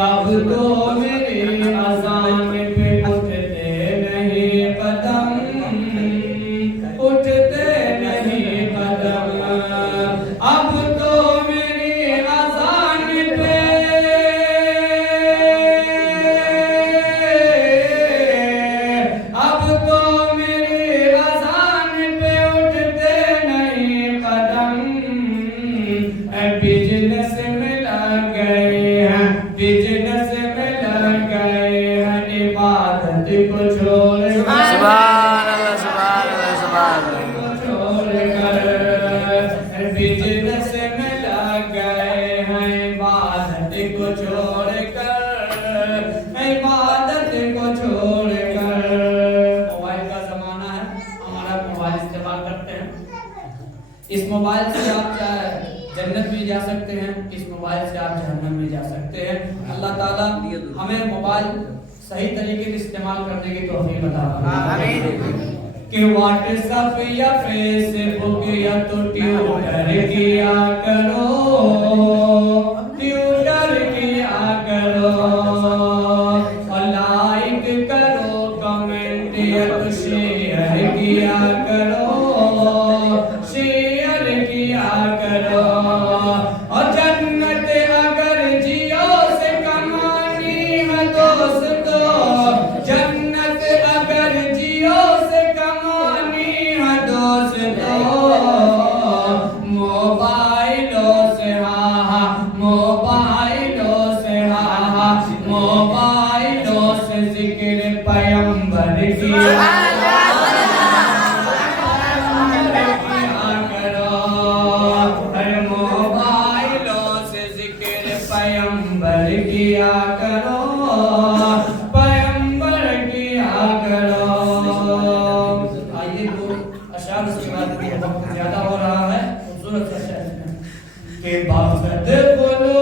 अब तो मेरी अज़ान पे उठते नहीं कदम, उठते नहीं कदम। अब तो मेरी अज़ान पे, अब तो मेरी अज़ान पे उठते नहीं कदम। बिजनेस में लग गए हैं, बिजनेस में लग गए हैं, इबादत को छोड़ सुभान अल्लाह, सुभान अल्लाह, सुभान अल्लाह। को छोड़कर बिजनेस में लग गए हैं, इबादत को छोड़कर, इबादत को छोड़कर। मोबाइल का जमाना है, हमारा मोबाइल इस्तेमाल करते हैं। इस मोबाइल से आप चाहे जन्नत भी जा सकते हैं, इस मोबाइल से आप जहन्नम भी जा सकते हैं। अल्लाह ताला हमें मोबाइल सही तरीके से इस्तेमाल करने की तौफीक अता फरमाए। कि व्हाट्सएप या फेसबुक या तो ट्विटर किया करो, ट्विटर किया करो, और लाइक करो, कमेंट या तो शेयर किया करो, शेयर किया करो। और जन्नत अगर जियो से कमानी है दोस्तों, जन्नत अगर जियो से कमानी है दोस्तों, मोबाइलों से हाँ, मोबाइलों से हाँ, मोबाइलों से जिक्र पैगंबर की पैगंबर किया करो, पैगंबर किया करो। आइए तो अशार उसके बाद वक्त ज्यादा हो रहा है, खूबसूरत सा शेर के बासद बोलो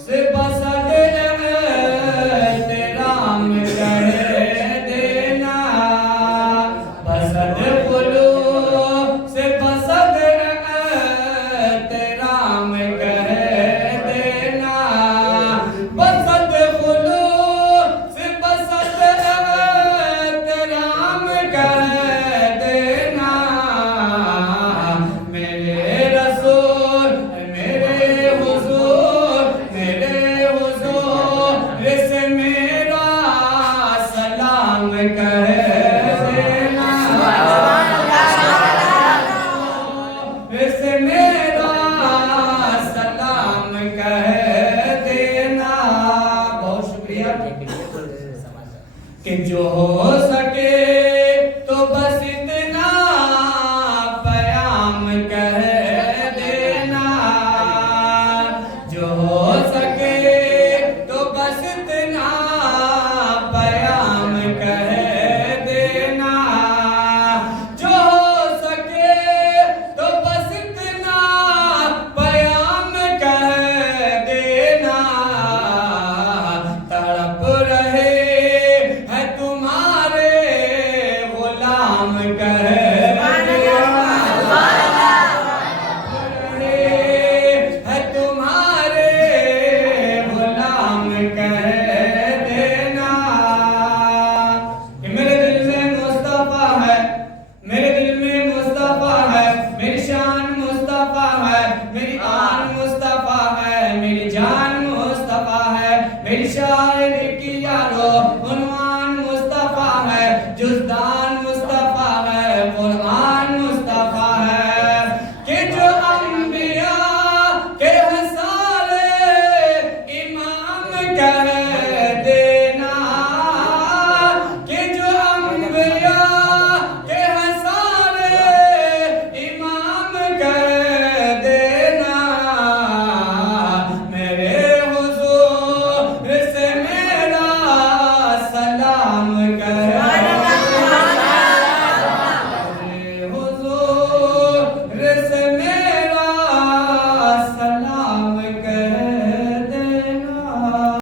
से बसद तेरा में कह देना, बसद बोलो से बसद तेरा में कह देना, बसद बोलो से बसद तेरा में कह देना। मेरे रसूल मेरे हुजूर, मेरे हुजूर से मेरा सलाम कह देना, से मेरा सलाम कह देना। बहुत शुक्रिया। कि जो हो सके तो बस इतना प्याम कह देना, जो हो सके तो बस इतना प्याम कह देना, जो हो सके तो बस इतना प्याम कह देना। तड़प रहे है तुम्हारे गुलाम कह देना, है तुम्हारे गुलाम कह देना। कि मेरे दिल में मुस्तफा है, मेरे दिल में मुस्तफा है, मेरी शान